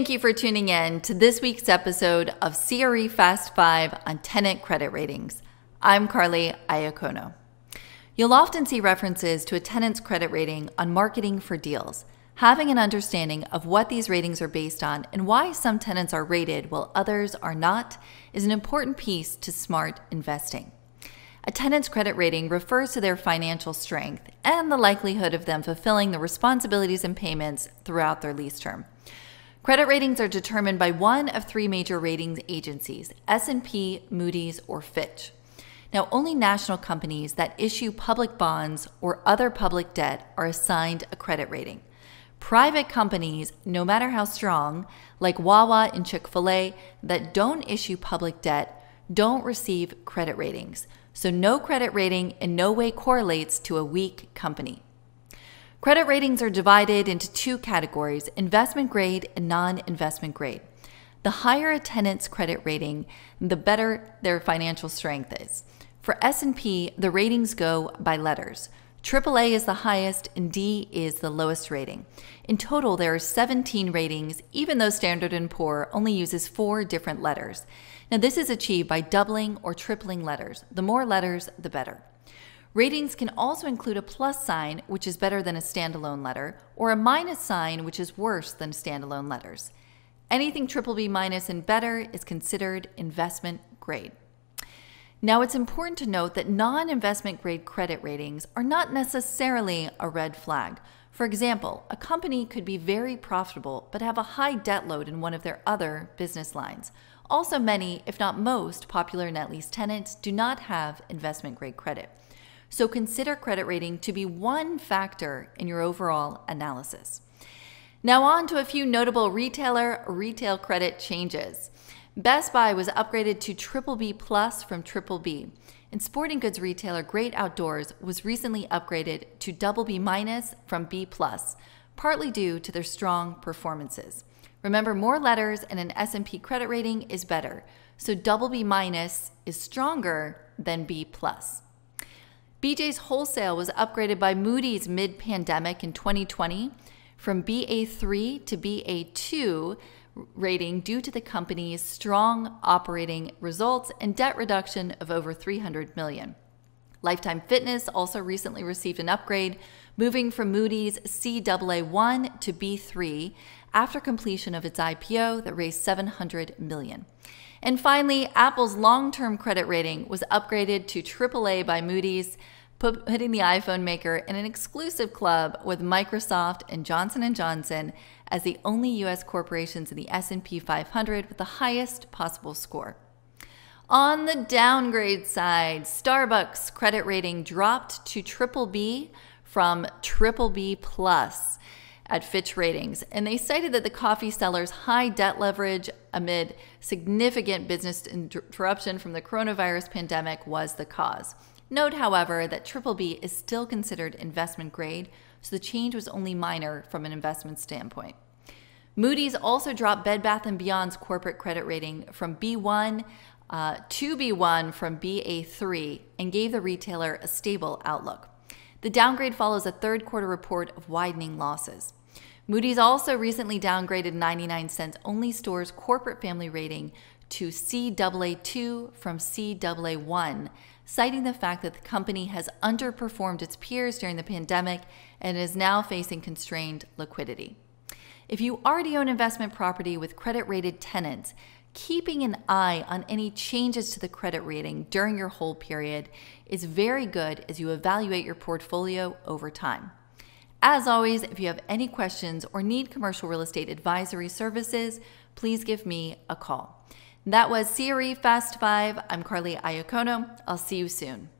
Thank you for tuning in to this week's episode of CRE Fast 5 on tenant credit ratings. I'm Carly Iacono. You'll often see references to a tenant's credit rating on marketing for deals. Having an understanding of what these ratings are based on and why some tenants are rated while others are not is an important piece to smart investing. A tenant's credit rating refers to their financial strength and the likelihood of them fulfilling the responsibilities and payments throughout their lease term. Credit ratings are determined by one of three major ratings agencies, S&P, Moody's, or Fitch. Now, only national companies that issue public bonds or other public debt are assigned a credit rating. Private companies, no matter how strong, like Wawa and Chick-fil-A, that don't issue public debt, don't receive credit ratings. So no credit rating in no way correlates to a weak company. Credit ratings are divided into two categories, investment grade and non-investment grade. The higher a tenant's credit rating, the better their financial strength is. For S&P, the ratings go by letters. AAA is the highest and D is the lowest rating. In total, there are 17 ratings, even though Standard & Poor only uses 4 different letters. Now, this is achieved by doubling or tripling letters. The more letters, the better. Ratings can also include a plus sign, which is better than a standalone letter, or a minus sign, which is worse than standalone letters. Anything BBB minus and better is considered investment grade. Now, it's important to note that non-investment grade credit ratings are not necessarily a red flag. For example, a company could be very profitable but have a high debt load in one of their other business lines. Also, many, if not most, popular net lease tenants do not have investment grade credit. So consider credit rating to be one factor in your overall analysis. Now on to a few notable retail credit changes. Best Buy was upgraded to BBB Plus from BBB. And sporting goods retailer Great Outdoors was recently upgraded to BB minus from B plus, partly due to their strong performances. Remember, more letters and an S&P credit rating is better, so BB minus is stronger than B plus. BJ's Wholesale was upgraded by Moody's mid-pandemic in 2020 from Ba3 to Ba2 rating due to the company's strong operating results and debt reduction of over $300 million. Lifetime Fitness also recently received an upgrade, moving from Moody's Caa1 to B3 after completion of its IPO that raised $700 million. And finally, Apple's long-term credit rating was upgraded to AAA by Moody's, putting the iPhone maker in an exclusive club with Microsoft and Johnson & Johnson as the only U.S. corporations in the S&P 500 with the highest possible score. On the downgrade side, Starbucks credit rating dropped to BBB from BBB Plus at Fitch Ratings, and they cited that the coffee seller's high debt leverage amid significant business interruption from the coronavirus pandemic was the cause. Note, however, that BBB is still considered investment grade, so the change was only minor from an investment standpoint. Moody's also dropped Bed Bath & Beyond's corporate credit rating from B1 to B1 from Ba3 and gave the retailer a stable outlook. The downgrade follows a third quarter report of widening losses. Moody's also recently downgraded 99 Cents Only Store's corporate family rating to Caa2 from Caa1, citing the fact that the company has underperformed its peers during the pandemic and is now facing constrained liquidity. If you already own investment property with credit-rated tenants, keeping an eye on any changes to the credit rating during your hold period is very good as you evaluate your portfolio over time. As always, if you have any questions or need commercial real estate advisory services, please give me a call. That was CRE Fast 5. I'm Carly Iacono. I'll see you soon.